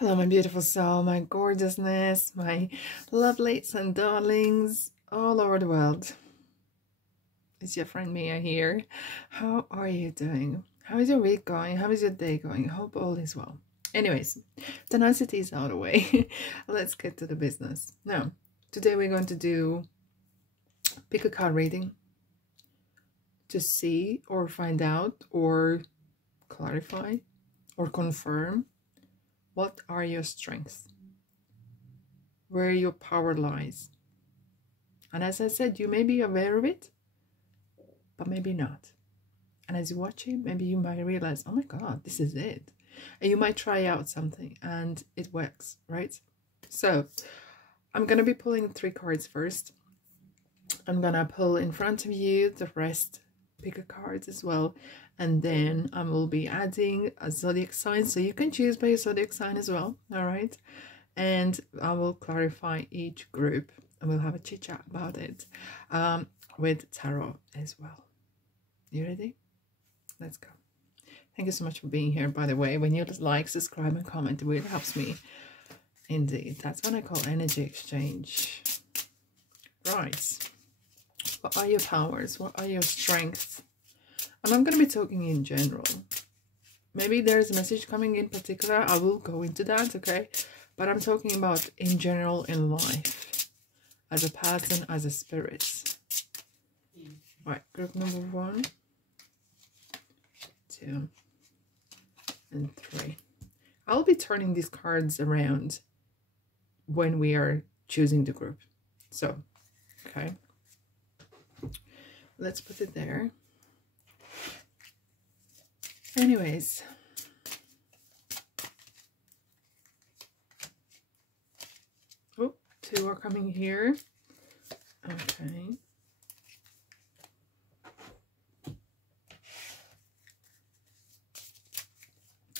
Hello, my beautiful soul, my gorgeousness, my lovelies and darlings all over the world. It's your friend Mia here. How are you doing? How is your week going? How is your day going? I hope all is well. Anyways, the niceties out of the way. Let's get to the business. Now, today we're going to pick a card reading to see or find out or clarify or confirm what are your strengths, where your power lies. And as I said, you may be aware of it, but maybe not. And as you watch it, maybe you might realize, oh my God, this is it. And you might try out something and it works, right? So I'm going to be pulling 3 cards first. I'm going to pull in front of you, the rest pick a card as well. And then I will be adding a zodiac sign. So you can choose by your zodiac sign as well. All right. And I will clarify each group and we'll have a chit chat about it with tarot as well. You ready? Let's go. Thank you so much for being here, by the way. When you like, subscribe and comment, it really helps me. Indeed. That's what I call energy exchange. Right. What are your powers? What are your strengths? And I'm going to be talking in general. Maybe there's a message coming in particular. I will go into that, okay? But I'm talking about in general in life. As a person, as a spirit. Right, group number 1, 2, and 3. I'll be turning these cards around when we are choosing the group. So, okay. Let's put it there. Anyways. Oh, 2 are coming here. Okay.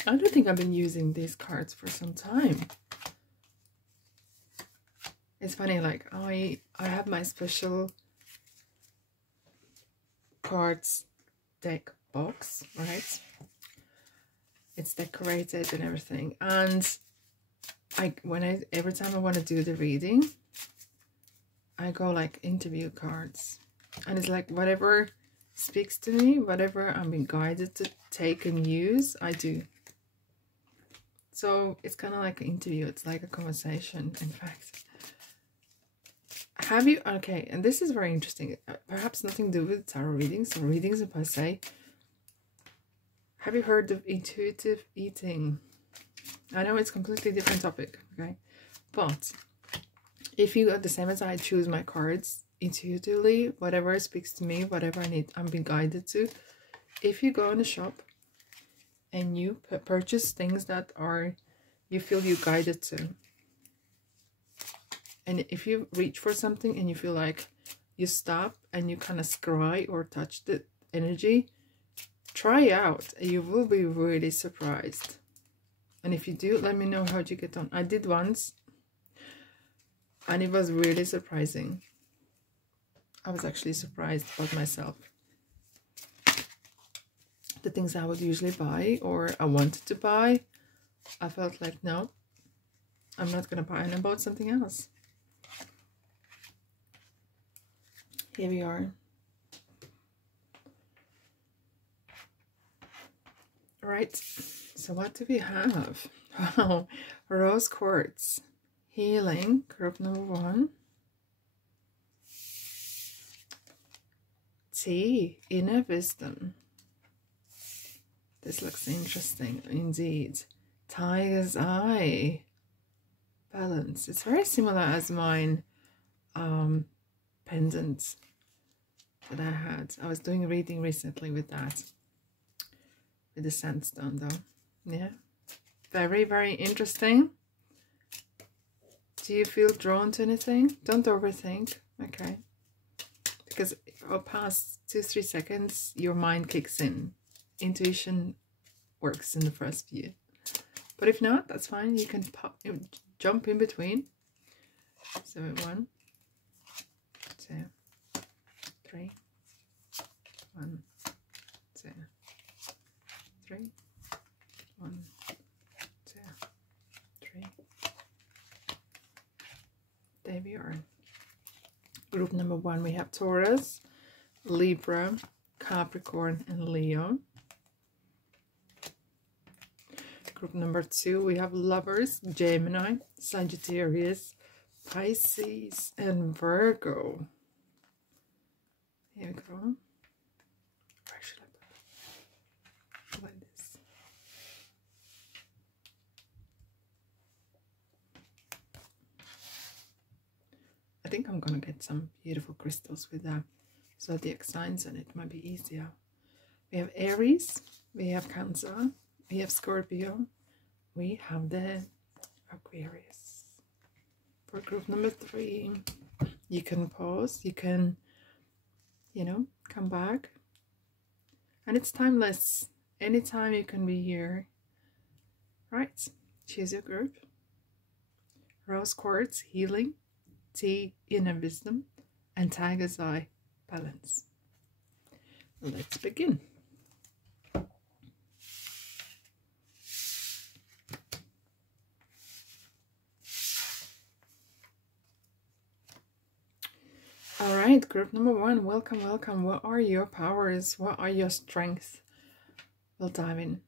I don't think I've been using these cards for some time. It's funny, like I have my special cards deck box, right? It's decorated and everything. And every time I want to do the reading, I go like interview cards. And it's like whatever speaks to me, whatever I'm being guided to take and use, I do. So it's kind of like an interview. It's like a conversation, in fact. Have you, okay, and this is very interesting. Perhaps nothing to do with tarot readings or readings per se. Have you heard of intuitive eating? I know it's a completely different topic, okay? But if you are the same as I, choose my cards intuitively, whatever speaks to me, whatever I need, I'm being guided to. If you go in a shop and you purchase things that are, you feel you're guided to. And if you reach for something and you feel like you stop and you kind of scry or touch the energy, try out. You will be really surprised. And if you do, let me know how you get on. I did once and it was really surprising. I was actually surprised about myself. The things I would usually buy or I wanted to buy, I felt like, no, I'm not going to buy, and I bought something else. Here we are. Right, so what do we have? Wow, rose quartz, healing, group number 1. Tea, inner wisdom. This looks interesting indeed. Tiger's eye, balance. It's very similar as mine pendant that I had. I was doing a reading recently with that. With the sandstone though. Yeah. Very, very interesting. Do you feel drawn to anything? Don't overthink. Okay. Because past 2-3 seconds, your mind kicks in. Intuition works in the first view. But if not, that's fine. You can jump in between. So 1, 2, 3. 1, 2, 3. 1, 2, 3. behavior. Group number 1, we have Taurus, Libra, Capricorn, and Leo. Group number 2, we have lovers, Gemini, Sagittarius, Pisces, and Virgo. Here we go. Where should I put it? Like this. I think I'm gonna get some beautiful crystals with that zodiac signs, and it might be easier. We have Aries, we have Cancer, we have Scorpio, we have the Aquarius. For group number 3, you can pause, you can, you know, come back. And it's timeless. Anytime you can be here. Right, choose your group. Rose quartz, healing. Tea, inner wisdom. And tiger's eye, balance. Let's begin. All right, group number 1, welcome, welcome. What are your powers? What are your strengths? We'll dive in.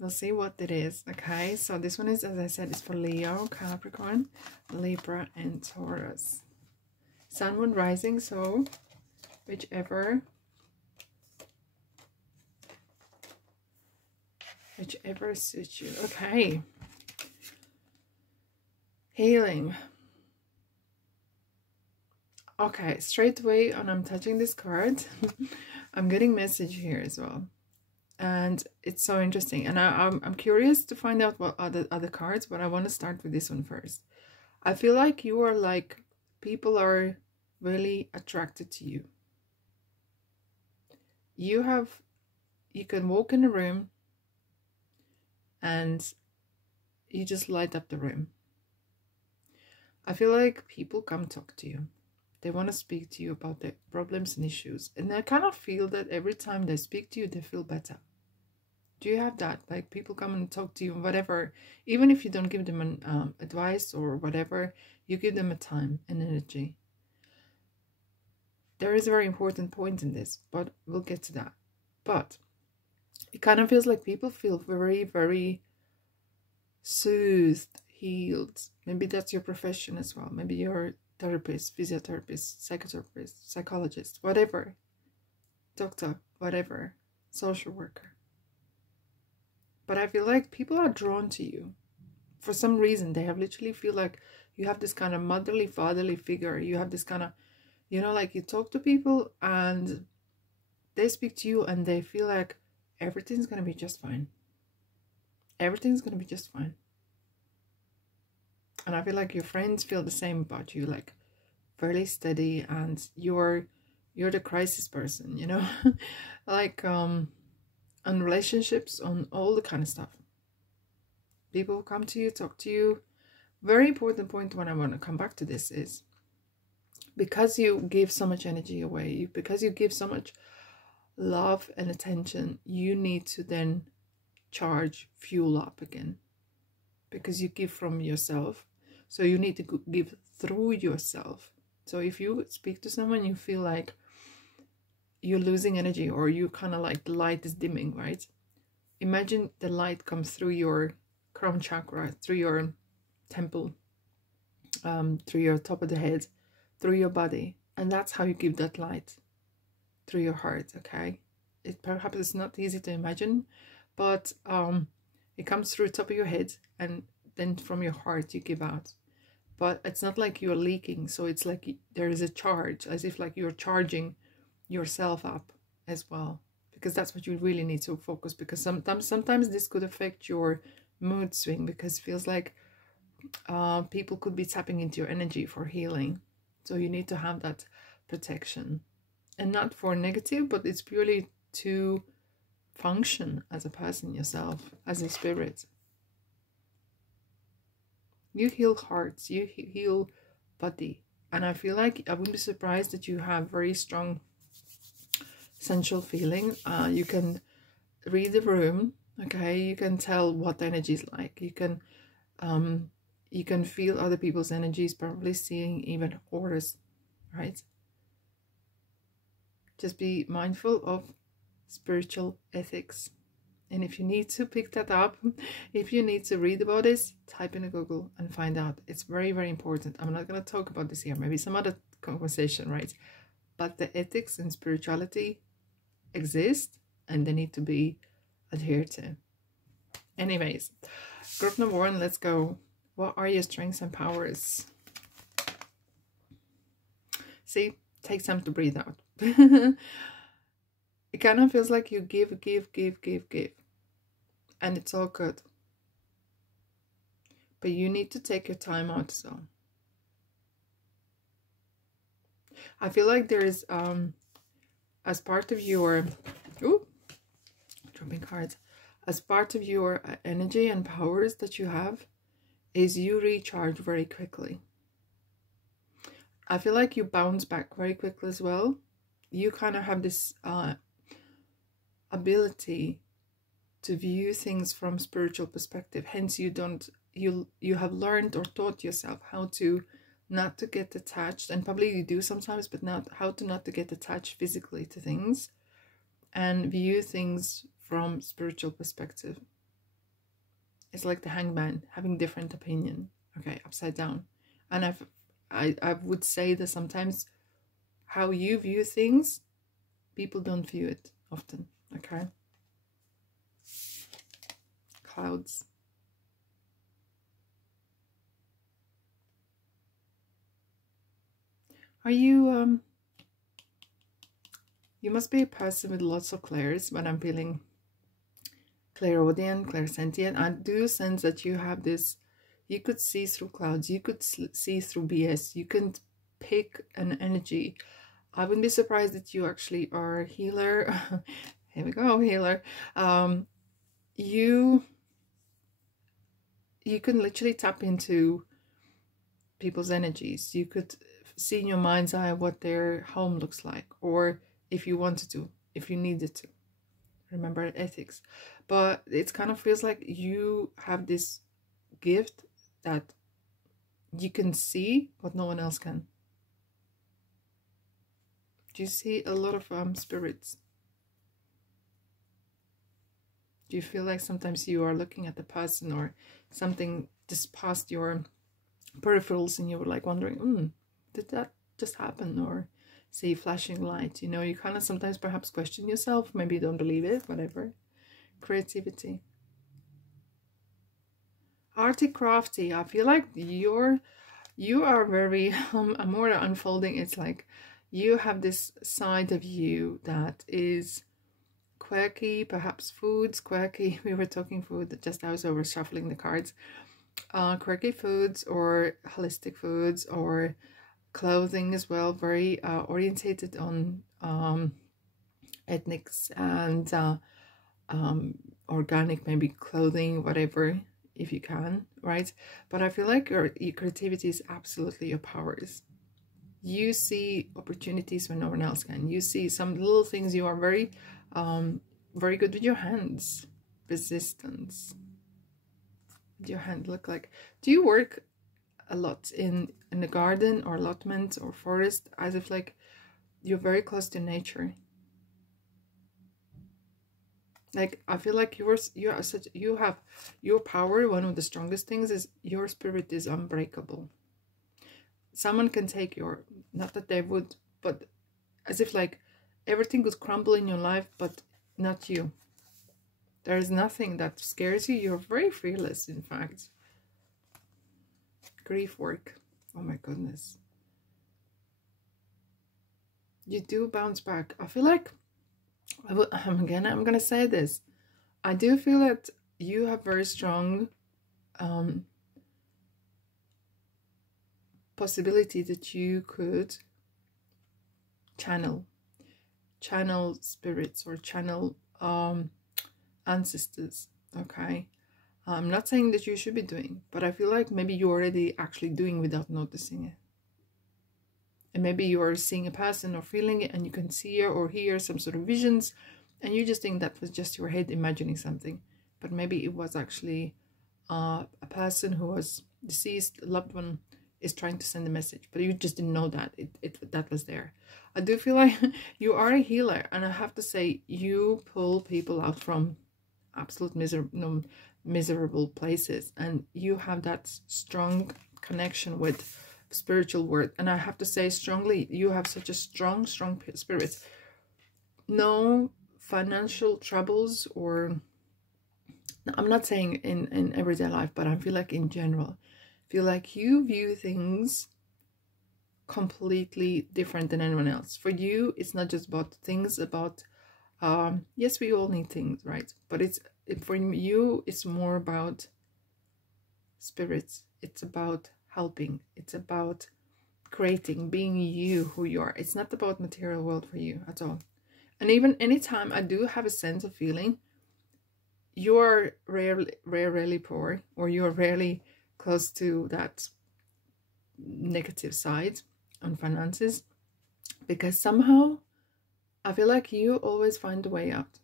We'll see what it is. Okay, so this one is, as I said, is for Leo, Capricorn, Libra, and Taurus. Sun, Moon, Rising, so whichever suits you. Okay. Healing. Okay, straight away, and I'm touching this card, I'm getting message here as well, and it's so interesting. And I'm curious to find out what other cards, but I want to start with this one first. I feel like you are like, people are really attracted to you. You can walk in a room and you just light up the room. I feel like people come talk to you. They want to speak to you about their problems and issues. And I kind of feel that every time they speak to you, they feel better. Do you have that? Like, people come and talk to you, whatever. Even if you don't give them an advice or whatever, you give them a time and energy. There is a very important point in this, but we'll get to that. But it kind of feels like people feel very, very soothed, healed. Maybe that's your profession as well. Maybe you're therapist, physiotherapist, psychotherapist, psychologist, whatever, doctor, whatever, social worker. But I feel like people are drawn to you for some reason. They have literally feel like you have this kind of motherly, fatherly figure. You have this kind of, you know, like you talk to people and they speak to you and they feel like everything's going to be just fine. Everything's going to be just fine. And I feel like your friends feel the same about you, like fairly steady, and you're the crisis person, you know, like on relationships, on all the kind of stuff. People come to you, talk to you. Very important point when I want to come back to this is, because you give so much energy away, because you give so much love and attention, you need to then charge, fuel up again, because you give from yourself. So you need to give through yourself. So if you speak to someone, you feel like you're losing energy, or you kind of like the light is dimming, right? Imagine the light comes through your crown chakra, through your temple, through your top of the head, through your body. And that's how you give that light, through your heart, okay? It perhaps it's not easy to imagine, but it comes through the top of your head, and then from your heart you give out. But it's not like you're leaking, so it's like there is a charge, as if like you're charging yourself up as well, because that's what you really need to focus. Because sometimes this could affect your mood swing, because it feels like people could be tapping into your energy for healing. So you need to have that protection, and not for negative, but it's purely to function as a person yourself, as a spirit. You heal hearts, you heal body. And I feel like I wouldn't be surprised that you have very strong sensual feeling. You can read the room, okay? You can tell what the energy is like. You can You can feel other people's energies, probably seeing even auras, right? Just be mindful of spiritual ethics. And if you need to pick that up, if you need to read about this, type in Google and find out. It's very, very important. I'm not going to talk about this here. Maybe some other conversation, right? But the ethics and spirituality exist and they need to be adhered to. Anyways, group number 1, let's go. What are your strengths and powers? See, take time to breathe out. It kind of feels like you give. And it's all good. But you need to take your time out, so. I feel like there is, as part of your, dropping cards, as part of your energy and powers that you have, is you recharge very quickly. I feel like you bounce back very quickly as well. You kind of have this ability to view things from spiritual perspective. Hence, you have learned or taught yourself how to not to get attached, and probably you do sometimes, but not how to not to get attached physically to things and view things from spiritual perspective. It's like the hangman having different opinion. Okay, upside down. And I would say that sometimes how you view things, people don't view it often. Okay. Clouds. Are you you must be a person with lots of clairs, but I'm feeling clairaudient, clairsentient. I do sense that you have this, you could see through clouds, you could see through BS, you can pick an energy. I wouldn't be surprised that you actually are a healer. Here we go, healer. You can literally tap into people's energies. You could see in your mind's eye what their home looks like, or if you wanted to, if you needed to. Remember ethics. But it kind of feels like you have this gift that you can see what no one else can. Do you see a lot of spirits? Do you feel like sometimes you are looking at the person or something just past your peripherals and you're like wondering, did that just happen? Or see flashing light, you know, you kind of sometimes perhaps question yourself, maybe you don't believe it, whatever. Creativity. Arty crafty. I feel like you are very more unfolding. It's like you have this side of you that is quirky, perhaps foods, quirky. We were talking food just as I was shuffling the cards. Quirky foods or holistic foods or clothing as well. Very orientated on ethnics and organic, maybe clothing, whatever, if you can, right? But I feel like your creativity is absolutely your powers. You see opportunities when no one else can. You see some little things. You are very very good with your hands. Resistance. What your hand look like? Do you work a lot in the garden or allotment or forest, as if like you're very close to nature? Like I feel like you have your power. One of the strongest things is your spirit is unbreakable. Someone can take your, not that they would, but as if like everything would crumble in your life, but not you. There is nothing that scares you. You're very fearless, in fact. Grief work. Oh my goodness. You do bounce back. I feel like, I'm gonna say this. I do feel that you have very strong possibility that you could channel spirits or channel ancestors. Okay, I'm not saying that you should be doing, but I feel like maybe you're already actually doing without noticing it. And maybe you're seeing a person or feeling it and you can see or hear some sort of visions and you just think that was just your head imagining something. But maybe it was actually a person who was deceased loved one is trying to send a message, but you just didn't know that that was there. I do feel like you are a healer, and I have to say, you pull people out from absolute miserable places, and you have that strong connection with spiritual world. And I have to say strongly, you have such a strong spirit. No financial troubles, or I'm not saying in everyday life, but I feel like in general, feel like you view things completely different than anyone else. For you, it's not just about things, about yes, we all need things, right? But for you, it's more about spirits. It's about helping. It's about creating, being you, who you are. It's not about material world for you at all. And even anytime I do have a sense of feeling, you are rarely poor, or you are rarely close to that negative side on finances, because somehow I feel like you always find a way out.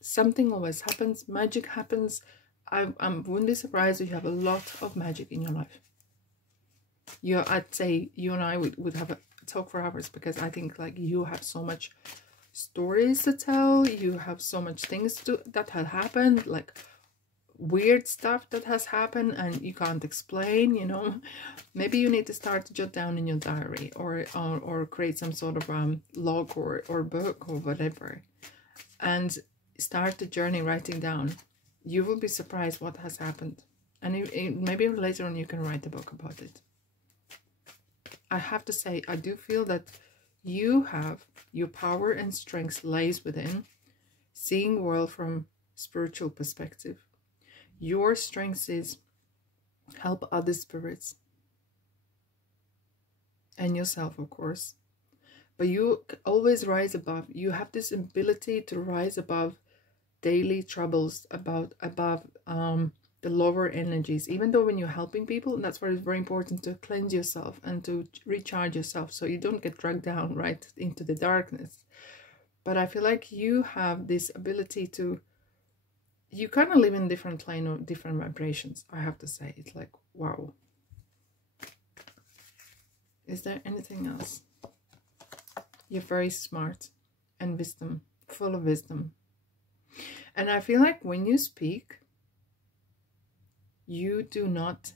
Something always happens. Magic happens. I wouldn't be surprised if you have a lot of magic in your life. I'd say you and I would have a talk for hours, because I think like you have so much stories to tell. You have so much things that have happened, like weird stuff that has happened, and you can't explain, you know. Maybe you need to start to jot down in your diary, or create some sort of log or book or whatever, and start the journey writing down. You will be surprised what has happened, and maybe later on you can write a book about it. I have to say, I do feel that you have your power and strength lays within seeing world from spiritual perspective. Your strength is help other spirits and yourself, of course. But you always rise above. You have this ability to rise above daily troubles, above the lower energies. Even though when you're helping people, and that's why it's very important to cleanse yourself and to recharge yourself, so you don't get dragged down right into the darkness. But I feel like you have this ability to, you kind of live in different plane or different vibrations. I have to say, it's like, wow. Is there anything else? You're very smart and wisdom, full of wisdom. And I feel like when you speak, you do not,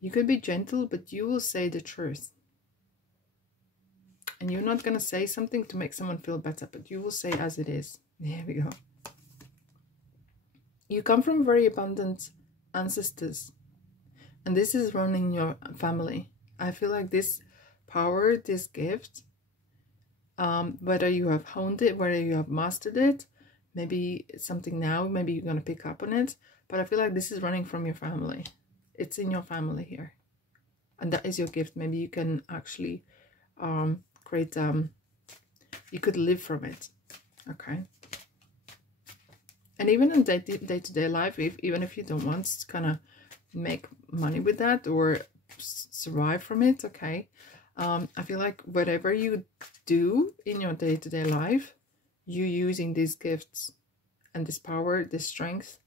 you could be gentle, but you will say the truth. And you're not going to say something to make someone feel better, but you will say as it is. There we go. You come from very abundant ancestors, and this is running your family. I feel like this power, this gift, whether you have honed it, whether you have mastered it, maybe it's something now, maybe you're going to pick up on it, but I feel like this is running from your family. It's in your family here, and that is your gift. Maybe you can actually create, you could live from it, okay? And even in day-to-day life, even if you don't want to kind of make money with that or survive from it, okay? I feel like whatever you do in your day-to-day life, you using these gifts and this power, this strength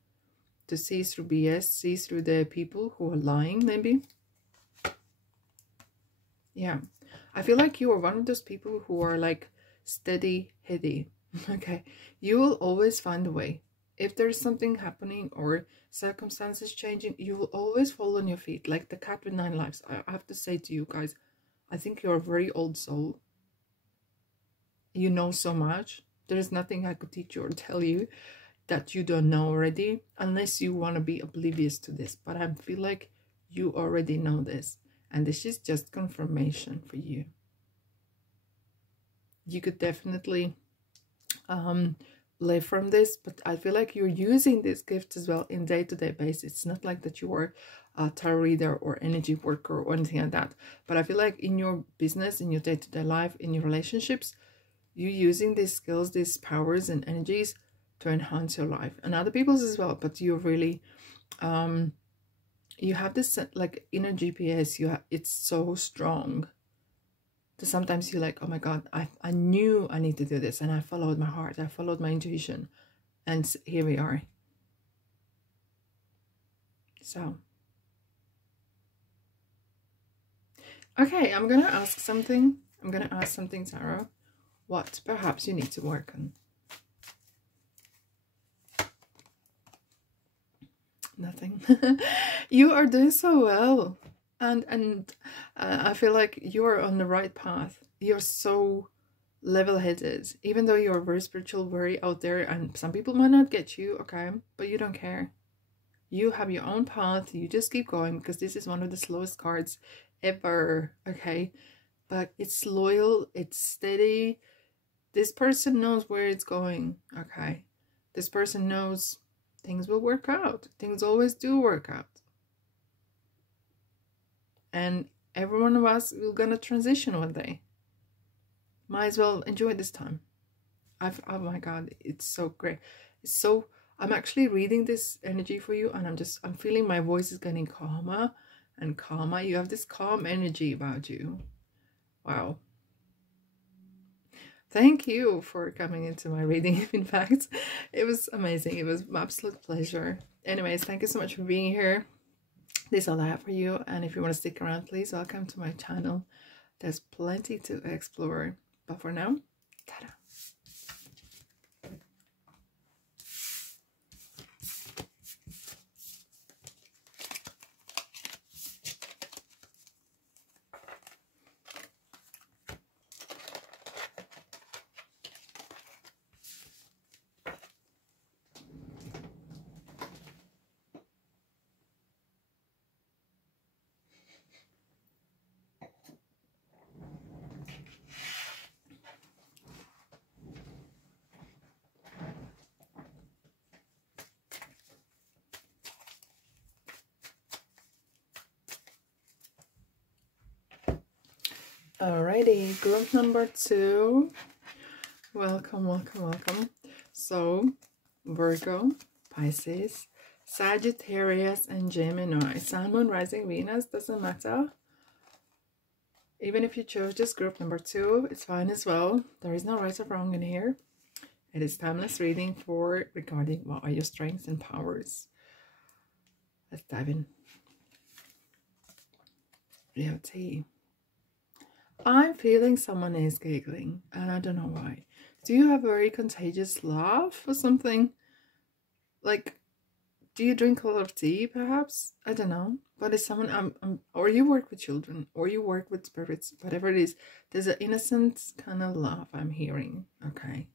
to see through BS, see through the people who are lying, maybe. Yeah, I feel like you are one of those people who are like steady-heady, okay? You will always find a way. If there's something happening or circumstances changing, you will always fall on your feet, like the cat with 9 lives. I have to say to you guys, I think you're a very old soul. You know so much. There is nothing I could teach you or tell you that you don't know already, unless you want to be oblivious to this. But I feel like you already know this, and this is just confirmation for you. You could definitely live from this, but I feel like you're using this gift as well in day-to-day basis. It's not like that you are a tarot reader or energy worker or anything like that, but I feel like in your business, in your day-to-day life, in your relationships, you're using these skills, these powers and energies to enhance your life and other people's as well. But you're really you have this like inner GPS. It's so strong that sometimes you're like, oh my god, I knew I need to do this, and I followed my heart, I followed my intuition, and here we are. So, okay, I'm gonna ask something. Tarot. What perhaps you need to work on? Nothing. You are doing so well, and I feel like you are on the right path. You're so level-headed, even though you're very spiritual, very out there, and some people might not get you, okay, but you don't care. You have your own path. You just keep going, because this is one of the slowest cards ever, okay? But it's loyal, it's steady. This person knows where it's going, okay? This person knows things will work out. Things always do work out. And every one of us will gonna transition one day. Might as well enjoy this time. Oh my god, it's so great. It's so, I'm actually reading this energy for you, and I'm feeling my voice is getting calmer and calmer. You have this calm energy about you. Wow. Thank you for coming into my reading. In fact, it was amazing. It was my absolute pleasure. Anyways, thank you so much for being here. This is all I have for you. And if you want to stick around, please welcome to my channel. There's plenty to explore. But for now, ta-da. Alrighty, group number 2. Welcome, welcome, welcome. So, Virgo, Pisces, Sagittarius, and Gemini. Sun, Moon, Rising, Venus, doesn't matter. Even if you chose just group number 2, it's fine as well. There is no right or wrong in here. It is timeless reading for regarding what are your strengths and powers. Let's dive in. Reality. I'm feeling someone is giggling, and I don't know why. Do you have a very contagious laugh or something? Like, do you drink a lot of tea, perhaps? I don't know. But it's someone, or you work with children, or you work with spirits, whatever it is. There's an innocent kind of laugh I'm hearing, okay?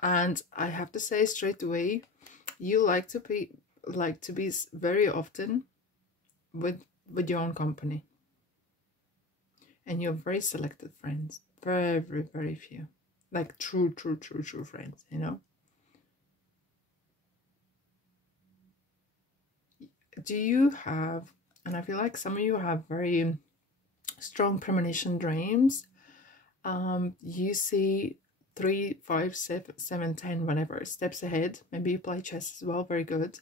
And I have to say straight away, you like to be very often with your own company. And you're very selected friends. Very, very, very few. Like true friends, you know? Do you have, and I feel like some of you have very strong premonition dreams. You see 3, 5, 7, 10, whatever, steps ahead. Maybe you play chess as well, very good.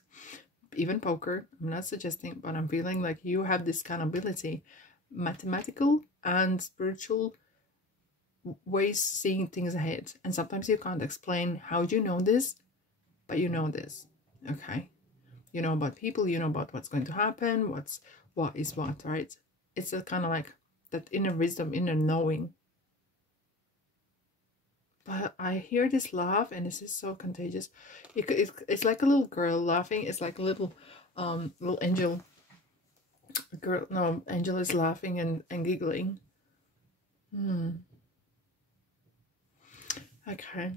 Even poker, I'm not suggesting, but I'm feeling like you have this kind of ability. Mathematical and spiritual ways seeing things ahead, and sometimes you can't explain how you know this, but you know this, okay? You know about people, you know about what's going to happen, what is what, right? It's a kind of like that inner wisdom, inner knowing. But I hear this laugh, and this is so contagious. It's like a little girl laughing. It's like a little angel. Angel is laughing and giggling. Okay,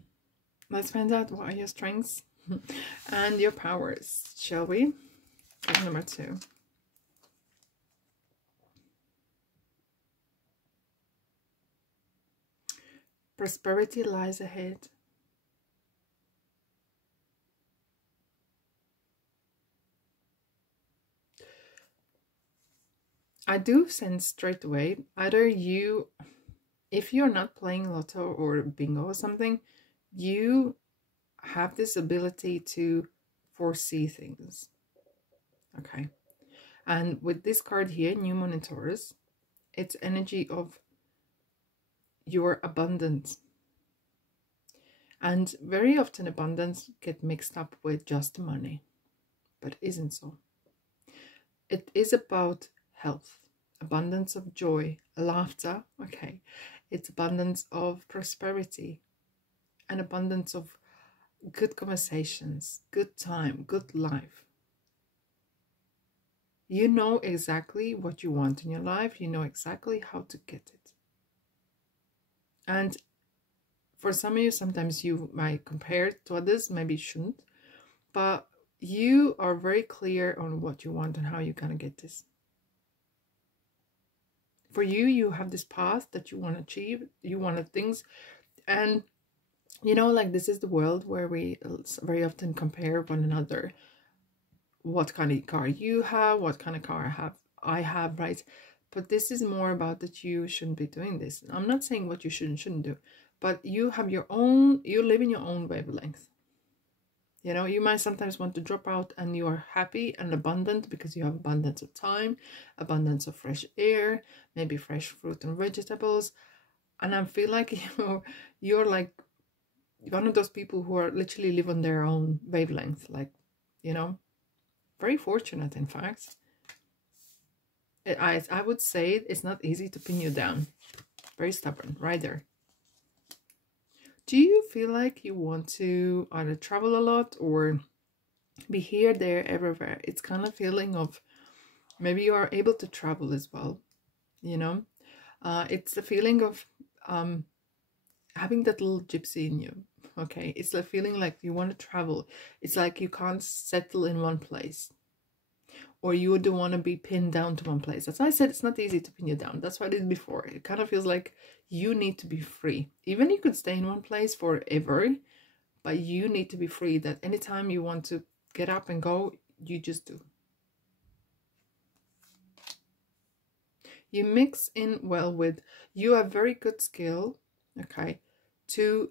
let's find out what are your strengths and your powers, shall we? Number 2. Prosperity lies ahead. I do sense straight away, either you, if you're not playing lotto or bingo or something, you have this ability to foresee things. Okay. And with this card here, New Moon in Taurus, it's energy of your abundance. And very often abundance get mixed up with just money, but isn't so. It is about health, abundance of joy, laughter, okay. It's abundance of prosperity, an abundance of good conversations, good time, good life. You know exactly what you want in your life. You know exactly how to get it. And for some of you, sometimes you might compare it to others, maybe you shouldn't, but you are very clear on what you want and how you're going to get this. For you, you have this path that you want to achieve, you want things, and you know, like, this is the world where we very often compare one another. What kind of car you have, what kind of car I have, right? But this is more about that you shouldn't be doing this. I'm not saying what you should and shouldn't do, but you have your own, you live in your own wavelength. You know, you might sometimes want to drop out and you are happy and abundant because you have abundance of time, abundance of fresh air, maybe fresh fruit and vegetables. And I feel like you're like one of those people who are literally live on their own wavelength, like, you know, very fortunate, in fact. I would say it's not easy to pin you down. Very stubborn, right there. Do you feel like you want to either travel a lot or be here, there, everywhere? It's kind of feeling of maybe you are able to travel as well, you know? It's the feeling of having that little gypsy in you, okay? It's the feeling like you want to travel. It's like you can't settle in one place. Or you don't want to be pinned down to one place. That's why I said it's not easy to pin you down. That's what I did before. It kind of feels like you need to be free. Even you could stay in one place forever, but you need to be free. That anytime you want to get up and go, you just do. You mix in well with, you have very good skill, okay, to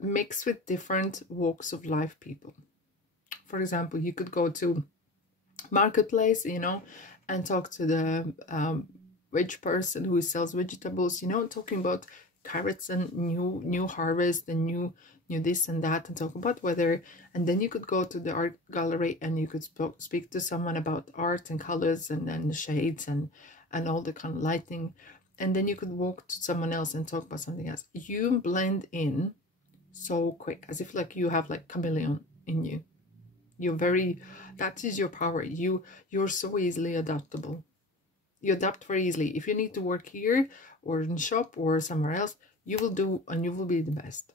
mix with different walks of life people. For example, you could go to marketplace, you know, and talk to the rich person who sells vegetables, you know, talking about carrots and new harvest and new this and that, and talk about weather. And then you could go to the art gallery and you could speak to someone about art and colors and then the shades and all the kind of lighting. And then you could walk to someone else and talk about something else. You blend in so quick, as if like you have like chameleon in you. You're very, that is your power. You're so easily adaptable. You adapt very easily. If you need to work here or in shop or somewhere else, you will do, and you will be the best.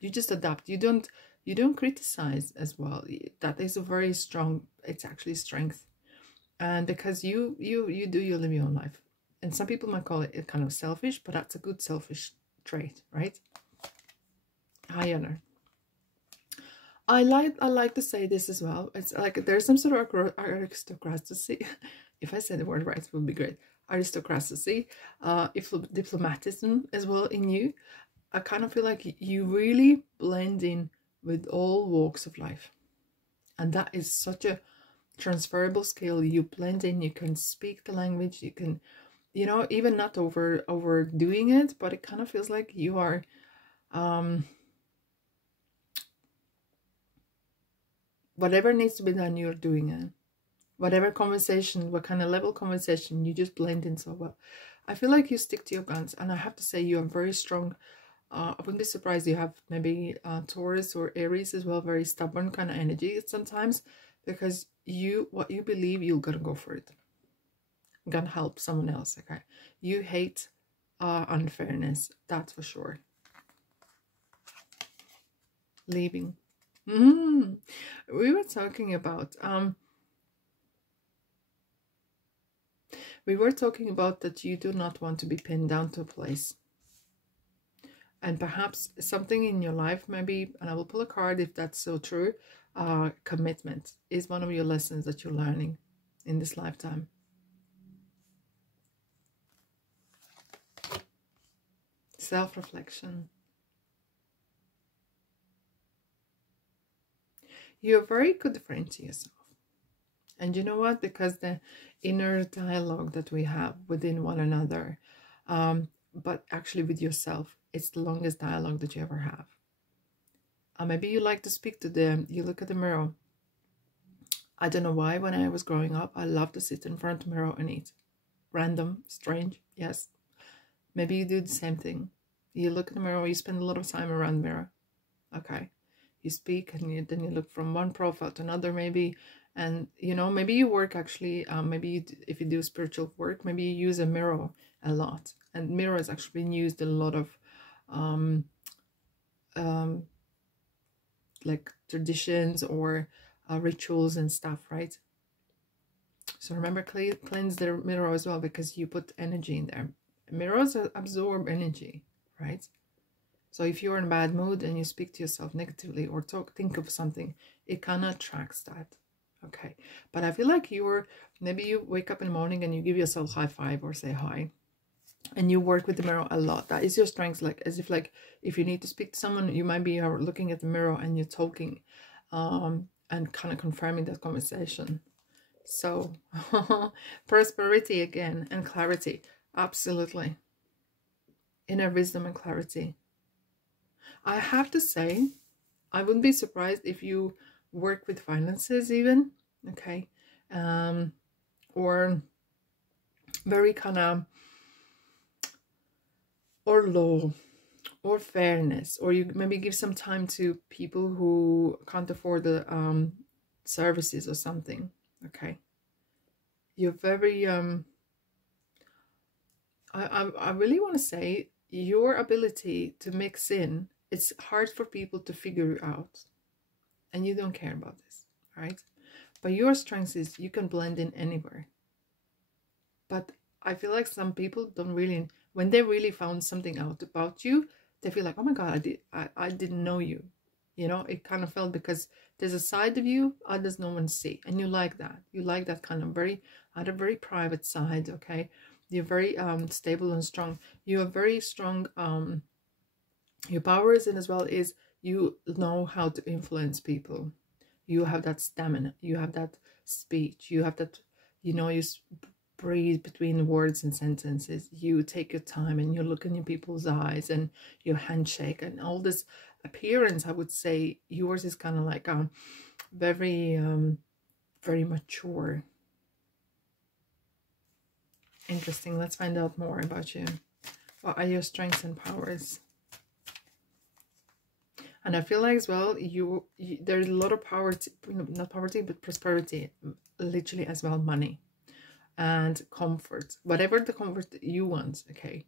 You just adapt. You don't criticize as well. That is a very strong, it's actually strength. And because you live your own life. And some people might call it kind of selfish, but that's a good selfish trait, right? High honor. I like to say this as well. It's like there's some sort of aristocracy. If I say the word right, it would be great. Aristocracy, if diplomatism as well in you. I kind of feel like you really blend in with all walks of life, and that is such a transferable skill. You blend in. You can speak the language. You can, you know, even not overdoing it, but it kind of feels like you are. Whatever needs to be done, you're doing it. Whatever conversation, what kind of level conversation, you just blend in so well. I feel like you stick to your guns, and I have to say you are very strong. I wouldn't be surprised you have maybe Taurus or Aries as well, very stubborn kind of energy sometimes, because what you believe, you're gonna go for it. You're gonna help someone else, okay? You hate unfairness, that's for sure. Leaving. We were talking about that you do not want to be pinned down to a place, and perhaps something in your life, maybe, and I will pull a card if that's so true. Commitment is one of your lessons that you're learning in this lifetime. Self-reflection. You're a very good friend to yourself. And you know what? Because the inner dialogue that we have within one another, but actually with yourself, it's the longest dialogue that you ever have. Maybe you like to speak to them. You look at the mirror. I don't know why, when I was growing up, I loved to sit in front of the mirror and eat. Random, strange, yes. Maybe you do the same thing. You look in the mirror, you spend a lot of time around the mirror. Okay. You speak and then you look from one profile to another maybe. And, you know, maybe you work actually, maybe you, if you do spiritual work, maybe you use a mirror a lot. And mirror is actually been used in a lot of like traditions or rituals and stuff, right? So remember, cleanse the mirror as well, because you put energy in there. Mirrors absorb energy, right? So if you're in a bad mood and you speak to yourself negatively or think of something, it kind of attracts that. Okay. But I feel like maybe you wake up in the morning and you give yourself high five or say hi. And you work with the mirror a lot. That is your strength. Like, as if like, if you need to speak to someone, you might be looking at the mirror and you're talking and kind of confirming that conversation. So prosperity again and clarity. Absolutely. Inner wisdom and clarity. I have to say, I wouldn't be surprised if you work with finances even, okay, or very kind of, or law, or fairness, or you maybe give some time to people who can't afford the services or something, okay. You're very, I really want to say, your ability to mix in, it's hard for people to figure out, and you don't care about this, right? But your strength is you can blend in anywhere. But I feel like some people don't really, when they really found something out about you, they feel like, oh my God, I didn't know you. You know, it kind of felt, because there's a side of you others no one see, and you like that. You like that kind of very private side, okay? You're very stable and strong. You are very strong. Your power is in as well is you know how to influence people. You have that stamina. You have that speech. You have that, you know, you breathe between words and sentences. You take your time and you look in your people's eyes and your handshake and all this appearance. I would say yours is kind of like very very mature. Interesting. Let's find out more about you. What are your strengths and powers? And I feel like as well, there's a lot of poverty, not poverty, but prosperity, literally as well, money and comfort, whatever the comfort you want, okay?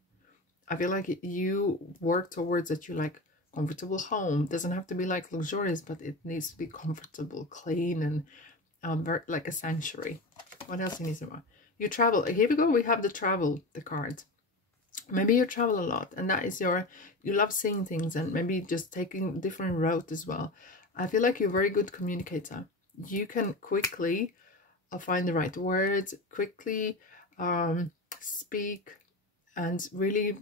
I feel like you work towards that. You like comfortable home. Doesn't have to be like luxurious, but it needs to be comfortable, clean, and very, like a sanctuary. What else you need to know? You travel. Here we go. We have the travel, the card. Maybe you travel a lot, and that is you love seeing things, and maybe just taking different routes as well. I feel like you're a very good communicator. You can quickly find the right words, quickly speak, and really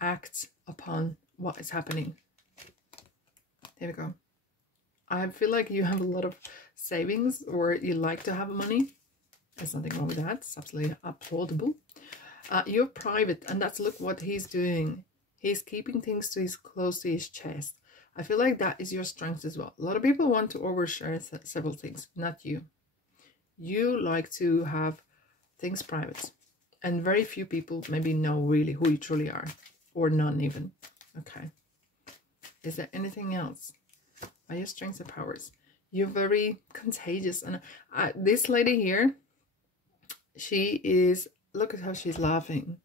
act upon what is happening. There we go. I feel like you have a lot of savings, or you like to have money. There's nothing wrong with that. It's absolutely applaudable. You're private, and that's, look what he's doing. He's keeping things close to his chest. I feel like that is your strength as well. A lot of people want to overshare several things, not you. You like to have things private, and very few people maybe know really who you truly are, or none even. Okay. Is there anything else? Are your strengths and powers? You're very contagious, and this lady here, she is, look at how she's laughing.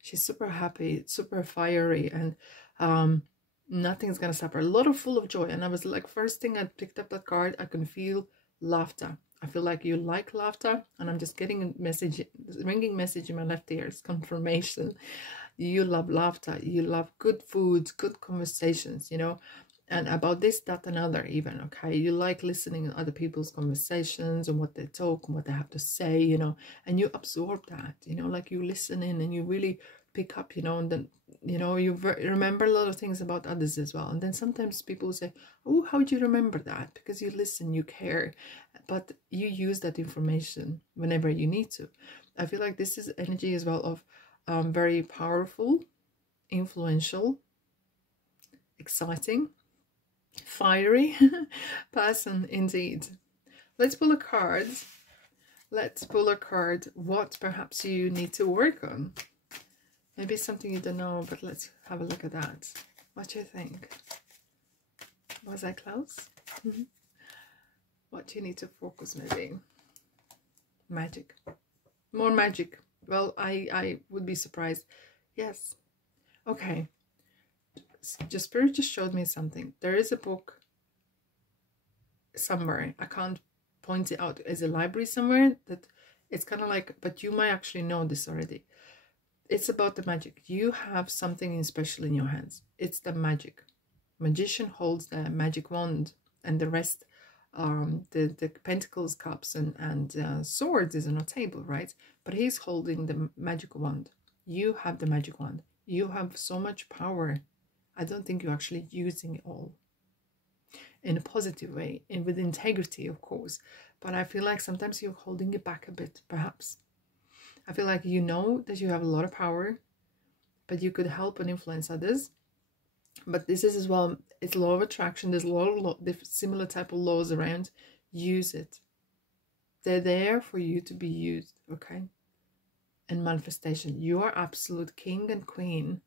She's super happy, super fiery, and nothing's gonna stop her. A lot of full of joy. And I was like, first thing I picked up that card, I can feel laughter. I feel like you like laughter, and I'm just getting a message, ringing message in my left ear. It's confirmation. You love laughter. You love good foods, good conversations, you know, and about this, that, and other even, okay? You like listening to other people's conversations and what they talk and what they have to say, you know, and you absorb that, you know, like you listen in and you really pick up, you know, and then, you know, you remember a lot of things about others as well. And then sometimes people say, oh, how do you remember that? Because you listen, you care, but you use that information whenever you need to. I feel like this is energy as well of very powerful, influential, exciting, fiery person indeed. let's pull a card. Let's pull a card. What perhaps you need to work on. Maybe something you don't know, but let's have a look at that. What do you think? Was I close? What do you need to focus, maybe? Magic. More magic. Well, I would be surprised. Yes. Okay. Just Spirit just showed me something. There is a book somewhere. I can't point it out. As a library somewhere that it's kind of like, but you might actually know this already. It's about the magic. You have something special in your hands. It's the magic. Magician holds the magic wand, and the rest, the pentacles, cups, and swords is on a table, right? But he's holding the magic wand. You have the magic wand. You have so much power. I don't think you're actually using it all in a positive way and with integrity, of course. But I feel like sometimes you're holding it back a bit, perhaps. I feel like you know that you have a lot of power, but you could help and influence others. But this is as well, it's law of attraction. There's a lot of similar type of laws around. Use it. They're there for you to be used, okay? And manifestation. You are absolute king and queen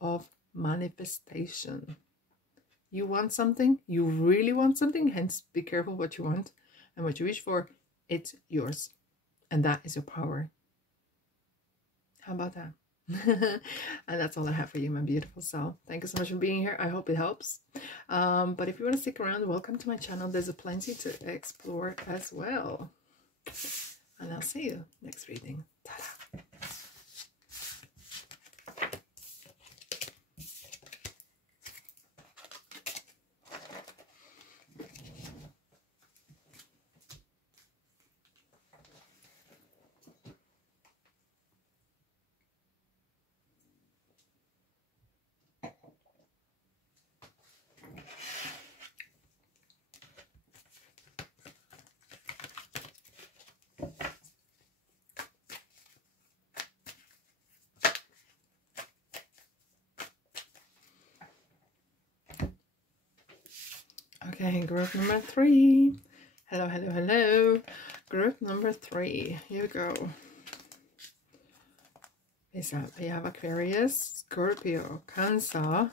of manifestation. You want something, you really want something, hence be careful what you want and what you wish for. It's yours. And that is your power. How about that? And that's all I have for you, my beautiful soul. Thank you so much for being here. I hope it helps. But if you want to stick around, welcome to my channel. There's a plenty to explore as well. And I'll see you next reading. Ta-da! Okay, group number 3. Hello, hello, hello. Group number 3. Here we go. We have Aquarius, Scorpio, Cancer,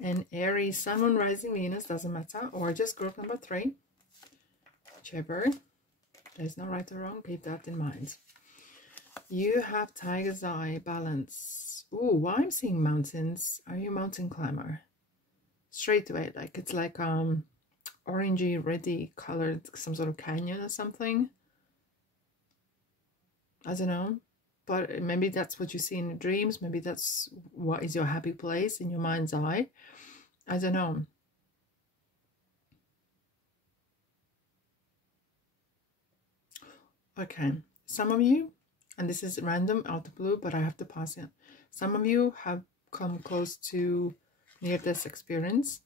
and Aries, Sun, Moon, Rising, Venus, doesn't matter, or just group number 3. Whichever. There's no right or wrong, keep that in mind. You have Tiger's Eye, Balance. Ooh, why I'm seeing mountains. Are you a mountain climber? Straight away, like it's like orangey, reddy colored, some sort of canyon or something. I don't know. But maybe that's what you see in your dreams. Maybe that's what is your happy place in your mind's eye. I don't know. Okay. Some of you, and this is random out of the blue, but I have to pass it. Some of you have come close to near-death experience.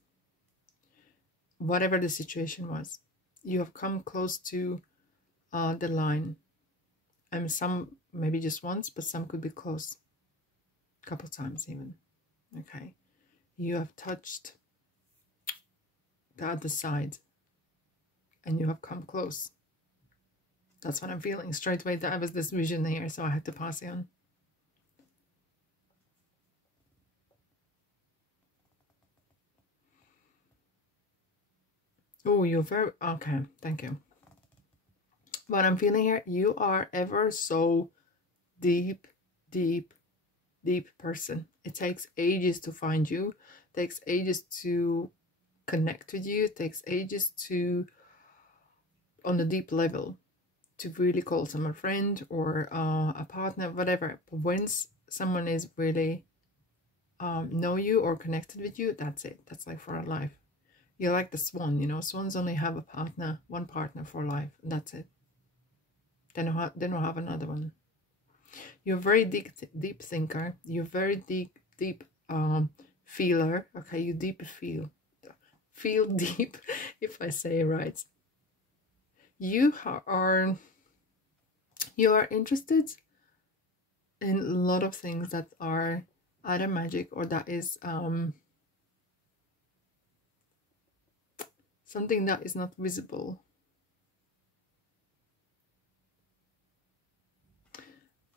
Whatever the situation was. You have come close to the line. And some maybe just once, but some could be close a couple times even. Okay, you have touched the other side and you have come close. That's what I'm feeling straight away. That was this vision here, so I had to pass it on. Oh, you're very okay, thank you. What I'm feeling here, you are ever so deep person. It takes ages to find you. It takes ages to connect with you. It takes ages to, on a deep level, to really call someone a friend or a partner, whatever. But once someone is really know you or connected with you, that's it. That's like for a life. You're like the swan, you know. Swans only have a partner, one partner for life. And that's it. They don't have another one. You're a very deep thinker. You're very deep feeler. Okay, you deep feel deep, if I say it right. You are interested in a lot of things that are either magic or that is something that is not visible.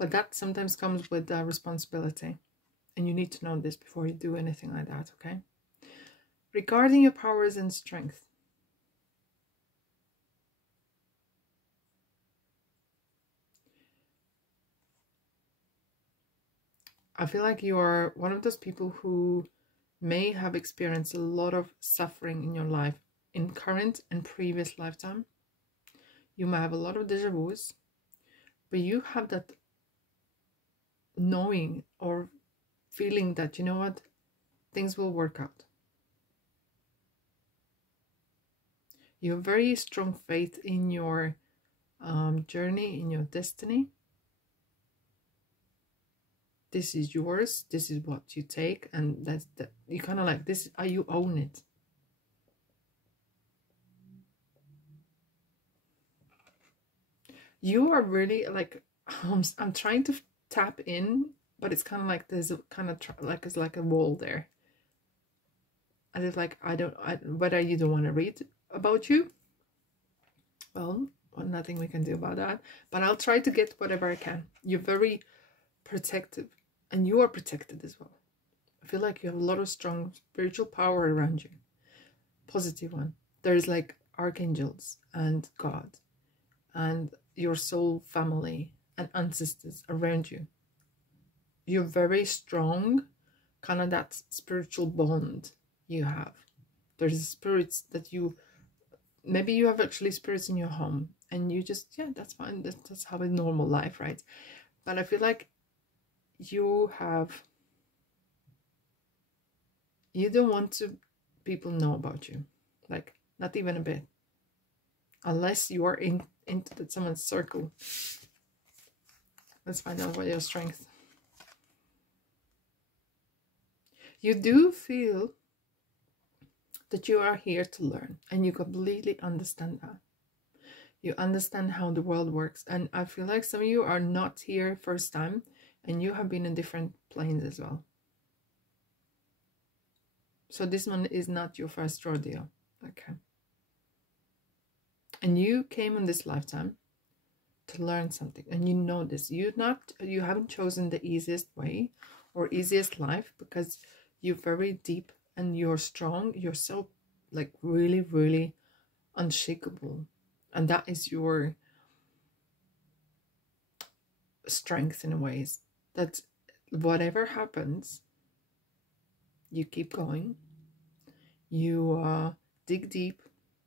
But that sometimes comes with responsibility. And you need to know this before you do anything like that, okay? Regarding your powers and strength. I feel like you are one of those people who may have experienced a lot of suffering in your life in current and previous lifetime. You may have a lot of deja vus, but you have that knowing or feeling that, you know what, things will work out. You have very strong faith in your journey, in your destiny. This is yours, this is what you take, and that's that. You kind of like this, you own it. You are really like, I'm trying to tap in, but it's kind of like there's a kind of like it's like a wall there. As if like whether you don't want to read about you, well, nothing we can do about that. But I'll try to get whatever I can. You're very protective, and you are protected as well. I feel like you have a lot of strong spiritual power around you. Positive one. There's like archangels and God and your soul family and ancestors around you. You're very strong, kind of that spiritual bond you have. There's spirits that you, maybe you have actually spirits in your home, and you just, yeah, that's fine. That's how a normal life, right? But I feel like you don't want to people know about you, like not even a bit, unless you are into someone's circle. Let's find out what your strength. You do feel that you are here to learn, and you completely understand that. You understand how the world works, and I feel like some of you are not here first time, and you have been in different planes as well. So this one is not your first rodeo, okay? And you came in this lifetime to learn something, and you know this. You haven't chosen the easiest way or easiest life, because you're very deep and you're strong. You're so like really, really unshakable, and that is your strength in a ways. That whatever happens, you keep going. You dig deep,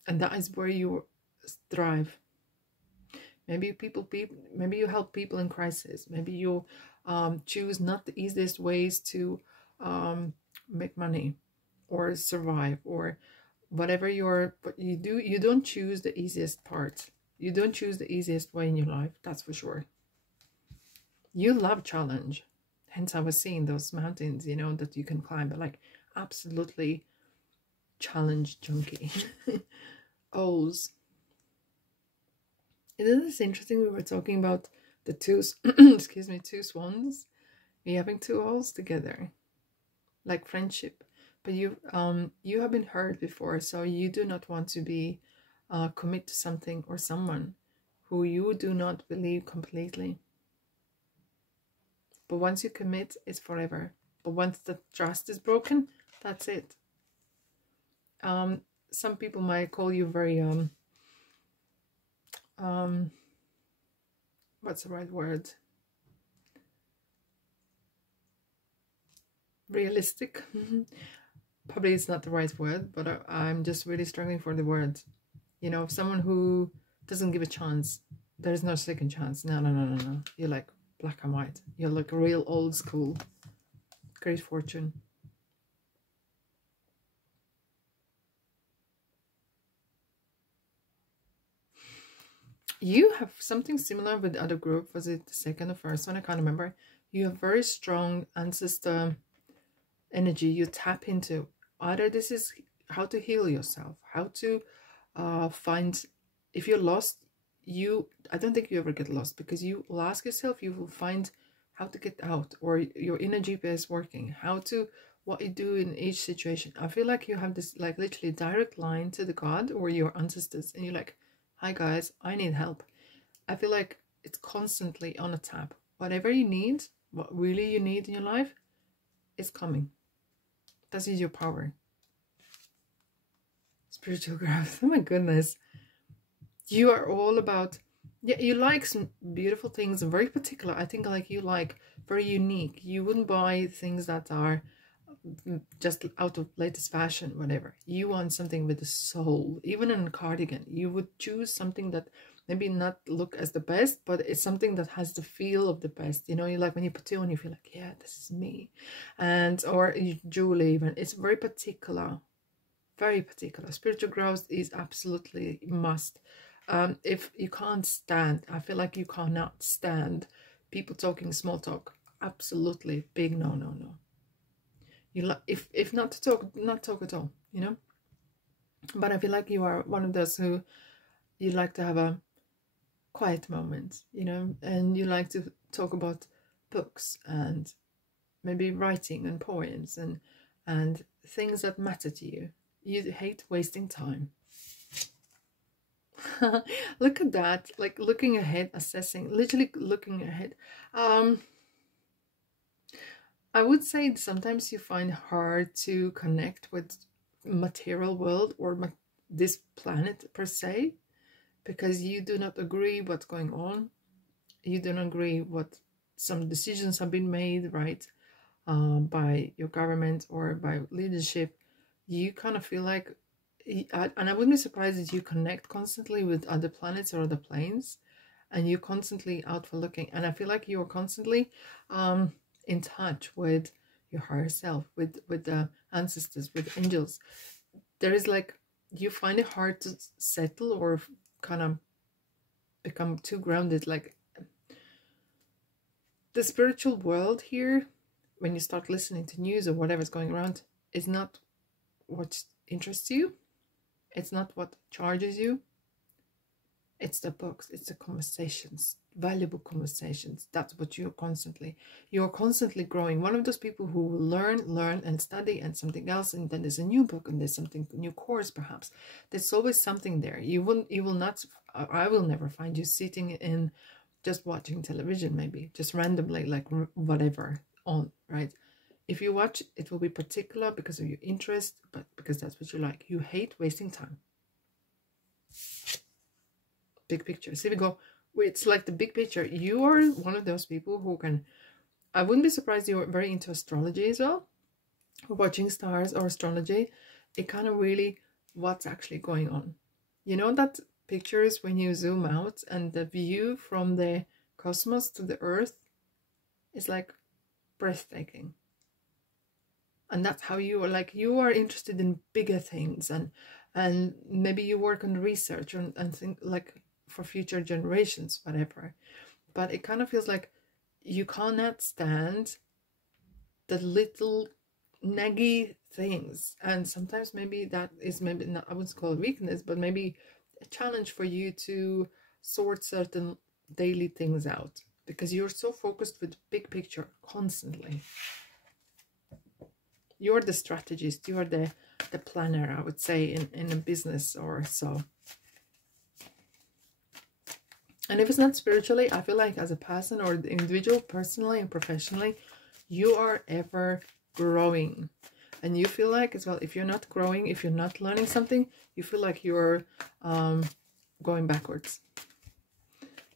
and that is where you thrive. Maybe maybe you help people in crisis. Maybe you choose not the easiest ways to make money or survive, or whatever but you do. You don't choose the easiest part. You don't choose the easiest way in your life. That's for sure. You love challenge. Hence I was seeing those mountains, you know, that you can climb, but like absolutely challenge junkie. Owls. Isn't this interesting? We were talking about the two excuse me, two swans. We're having two owls together, like friendship. But you have been hurt before, so you do not want to be commit to something or someone who you do not believe completely. But once you commit, it's forever. But once the trust is broken, that's it. Some people might call you very what's the right word? Realistic. Probably it's not the right word, but I'm just really struggling for the word. You know, someone who doesn't give a chance. There's no second chance. No. You're like black and white. You're like real old school. Great fortune. You have something similar with the other group. Was it the second or first one? I can't remember. You have very strong ancestor energy you tap into. Either this is how to heal yourself, how to find, if you're lost, I don't think you ever get lost, because you will ask yourself, you will find how to get out, or your inner GPS working, what you do in each situation. I feel like you have this like literally direct line to the God or your ancestors, and you're like, hi guys, I need help. I feel like it's constantly on a tap. Whatever you need, what really you need in your life, is coming. That is your power. Spiritual growth. Oh my goodness. You are all about, yeah, you like some beautiful things and very particular. I think like you like very unique. You wouldn't buy things that are just out of latest fashion, whatever. You want something with a soul. Even in a cardigan, you would choose something that maybe not look as the best, but it's something that has the feel of the best. You know, you like when you put it on, you feel like, yeah, this is me. And or jewelry even, it's very particular. Very particular. Spiritual growth is absolutely must. If you can't stand, I feel like you cannot stand people talking small talk. Absolutely big no, no, no. You if not to talk, not talk at all. You know. But I feel like you are one of those who you like to have a quiet moment. You know, and you like to talk about books and maybe writing and poems and things that matter to you. You hate wasting time. Look at that, like looking ahead, assessing, literally looking ahead. I would say sometimes you find hard to connect with material world or this planet per se, because you do not agree what's going on. You don't agree what some decisions have been made, right, by your government or by leadership. You kind of feel like, and I wouldn't be surprised if you connect constantly with other planets or other planes, and you're constantly out for looking. And I feel like you're constantly in touch with your higher self, with the ancestors, with angels. There is like, you find it hard to settle or kind of become too grounded. Like the spiritual world here, when you start listening to news or whatever's going around, is not what interests you. It's not what charges you. It's the books, it's the conversations, valuable conversations. That's what you're constantly growing. One of those people who will learn and study and something else, and then there's a new book and there's something, new course perhaps. There's always something there. You will not, I will never find you sitting in just watching television, maybe just randomly, like whatever on, right? If you watch, it will be particular because of your interest, but because that's what you like. You hate wasting time. Big picture. So if you go, it's like the big picture. You are one of those people who can, I wouldn't be surprised you're very into astrology as well. Watching stars or astrology. It kind of really, what's actually going on. You know that pictures when you zoom out and the view from the cosmos to the earth is like breathtaking. And that's how you are, like, you are interested in bigger things, and maybe you work on research and think like for future generations, whatever. But it kind of feels like you cannot stand the little naggy things, and sometimes maybe that is, maybe not, I wouldn't call it weakness, but maybe a challenge for you to sort certain daily things out, because you're so focused with big picture constantly. You're the strategist, you're the planner, I would say, in a business or so. And if it's not spiritually, I feel like as a person or the individual, personally and professionally, you are ever growing. And you feel like as well, if you're not growing, if you're not learning something, you feel like you're going backwards.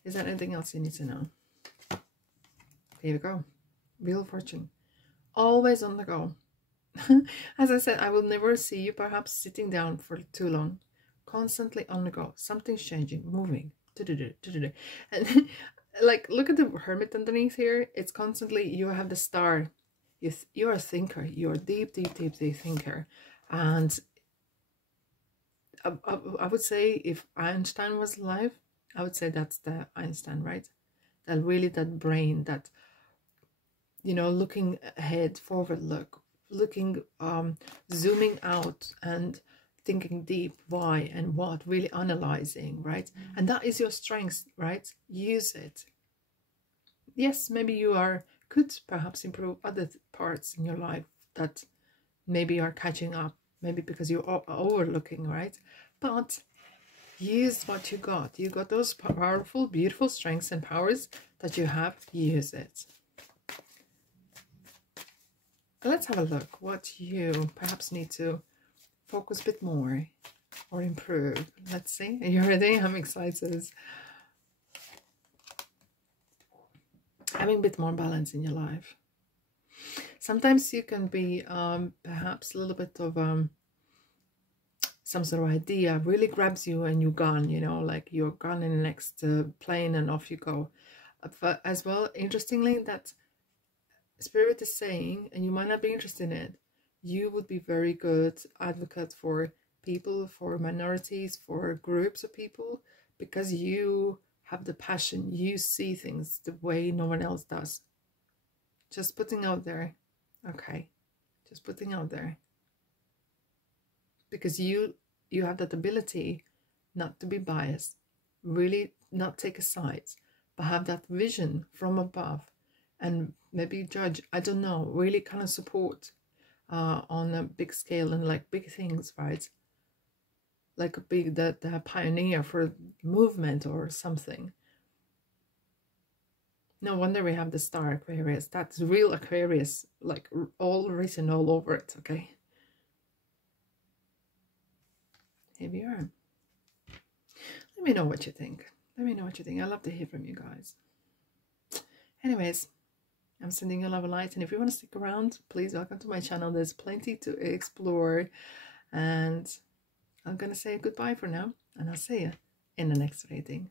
Is there anything else you need to know? Here we go. Wheel of Fortune. Always on the go. As I said, I will never see you perhaps sitting down for too long. Constantly on the go. Something's changing, moving. And like, look at the Hermit underneath here. It's constantly, you have the star. You're a thinker. You're a deep thinker. And I would say if Einstein was alive, I would say that's the Einstein, right? That really, that brain, that, you know, looking ahead, forward look, looking, zooming out and thinking deep, why and what, really analyzing, right? And that is your strength, right? Use it. Yes, maybe you could perhaps improve other parts in your life that maybe are catching up, maybe because you're overlooking, right? But use what you got. You got those powerful, beautiful strengths and powers. that you have, use it. Let's have a look what you perhaps need to focus a bit more or improve. Let's see. Are you ready? I'm excited. Having a bit more balance in your life. Sometimes you can be perhaps a little bit of some sort of idea really grabs you and you're gone, you know, like you're gone in the next plane and off you go. But as well, interestingly, that Spirit is saying, and you might not be interested in it, you would be very good advocate for people, for minorities, for groups of people, because you have the passion, you see things the way no one else does. Just putting out there, okay, just putting out there. Because you have that ability not to be biased, really not take a side, but have that vision from above and maybe judge, I don't know, really kind of support on a big scale and like big things, right? Like a big, the pioneer for movement or something. No wonder we have the star Aquarius. That's real Aquarius, like all written all over it, okay? Here we are. Let me know what you think. Let me know what you think. I love to hear from you guys. Anyways, I'm sending you love and light. And if you want to stick around, please welcome to my channel. There's plenty to explore. And I'm going to say goodbye for now. And I'll see you in the next reading.